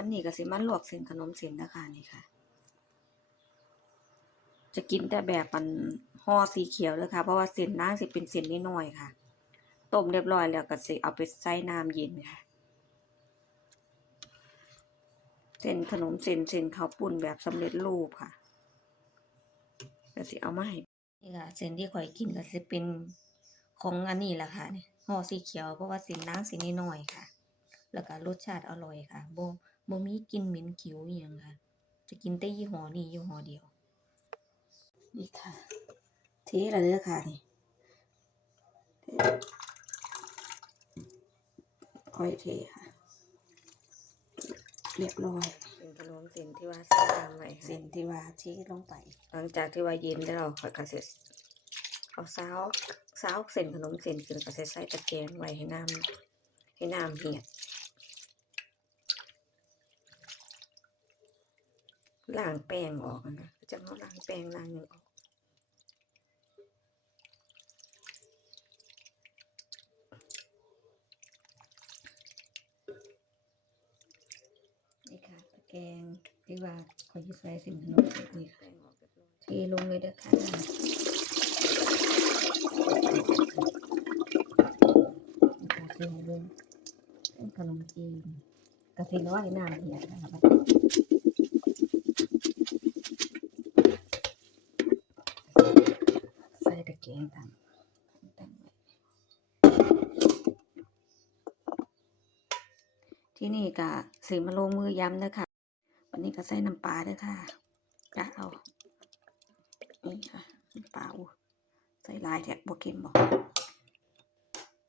วันนี้ก็สิมาลวกเส้นขนมเส้นนะคะนี่ค่ะ จะกินแต่แบบมันห่อสีเขียวเลยค่ะ เพราะว่าเส้นนางสิเป็นเส้นน้อยค่ะต้มเรียบร้อยแล้วก็สิเอาไปใส่น้ำเย็นค่ะ เส้นขนมเส้นเส้นข้าวปุ้นแบบสำเร็จรูปค่ะก็สิเอามาให้นี่ค่ะเส้นที่ข่อยกินก็สิเป็นของอันนี้แหละค่ะเนี่ยห่อสีเขียวเพราะว่าเส้นนางเส้นน้อยค่ะ แล้วก็รสชาติอร่อยค่ะโบ บ่มีกลิ่นเหม็นขิวอหยังค่ะ จะกินแต่ยี่ห้อนี้ยี่ห้อเดียว นี่ค่ะ เทละเด้อค่ะนี่ค่อยเทค่ะ เรียบร้อยเป็นขนมเส้นที่ว่าใส่น้ำไว้เส้ค่ะนที่ว่าชี้ลงไป หลังจากที่ว่าเย็นแล้วเราค่อยก็เสร็จเอาซาวซาวเส้นขนมเส้นขึ้นก็ใส่ใส่ตะแกรงไว้ให้น้ำให้น้ำเหียด ล้างแป้งออกนะคะจะเอาล้างแป้งล้างหยังออกนี่ค่ะตะแกรงที่ว่าคอยจะใส่เส้นขนมเส้นนี่ค่ะแป้งออกเรียบร้อยเทลงเลยเด้อค่ะกระเทียมลงเป็นขนมจีนกระเทียมน้อยน้ำเหี่ยนะครับใส่ตะแกรงตั้งตั้งไว้ ที่นี่ก็สีมาลงมือย้ำนะคะวันนี้ก็ใส่น้ำปลาด้วยค่ะกะเอา นี่ค่ะน้ำปลาอู้ใส่ลายแท็กบวกิมบอก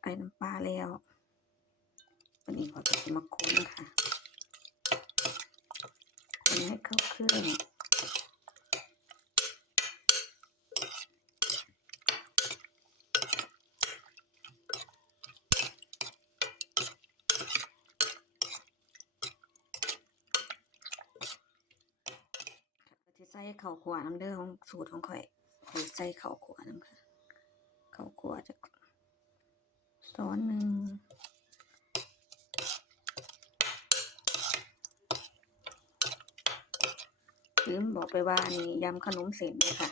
ไอ้น้ำปลาแล้ว วันนี้ขอจะมาคนค่ะคนให้เข้าเครื่อง ก็จะใส่ข้าวขัวน้ำเด้อของสูตรของข่อยข่อยใส่ข้าวขัวน้ำค่ะข้าวขัวจะซ้อนหนึ่งลืมบอกไปว่านี่ยำขนมเส้นเลยค่ะ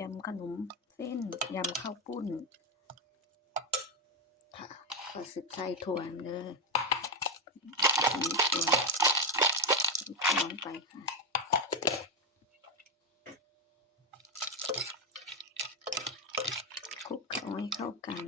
ยำขนมเส้นยำข้าวปุ้นค่ะก็สิบใส่ถั่วเลยมีถั่วมีถั่วลงไปค่ะ คลุกเคล้าให้เข้ากัน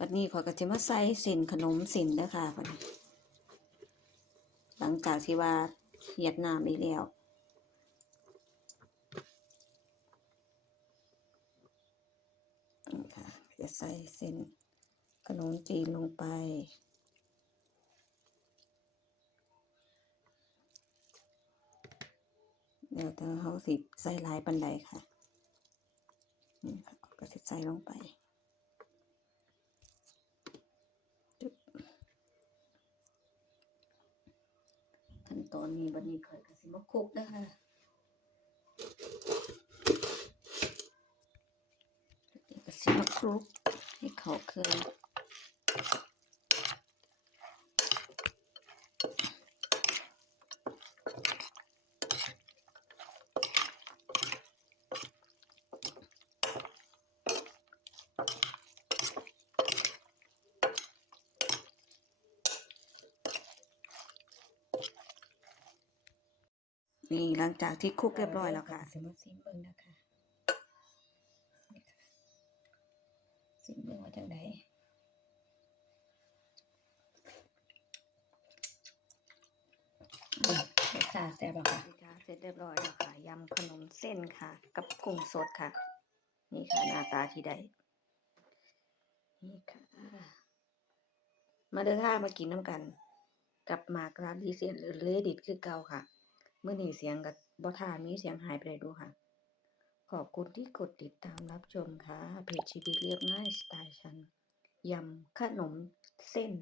บัดนี้ขอยก็จะมาใส่ส้นขนมส้นเด้อค่ะหลังจากที่ว่าเหยียดน้ำไปแล้วนี่ค่ะ จะใส่เส้นขนมจีนลงไป เดี๋ยวเธอเขาสิใส่ลายปันไดค่ะนี่ค่ะก็สิใส่ลงไปขั้นตอนนี้บันนี้ข่อยก็สิมาคุกนะคะเดี๋ยวก็สิมา คลุกให้เขาเครื่องนี่หลังจากที่คลุกเรียบร้อยแล้วค่ะ สิมาซิมเบิ่งนะคะ ซิมเบิ่งว่าจังไดอืมรสชาติแซ่บแล้วค่ะจ้าเสร็จเรียบร้อยแล้วค่ะยำขนมเส้นค่ะ กับกุ้งสดค่ะ นี่ค่ะหน้าตาที่ได้นี่ค่ะ มาเด้อค่ะมากินน้ำกัน กับหมากร้านดีเซียนหรือเลดิตคือเก่าค่ะ เมื่อนี้เสียงกับบ่ทามีเสียงหายไปเลยดูค่ะ ขอบคุณที่กดติดตามรับชมค่ะ เพจชีวิตเรียบง่ายสไตล์ฉัน ยำขนมเส้น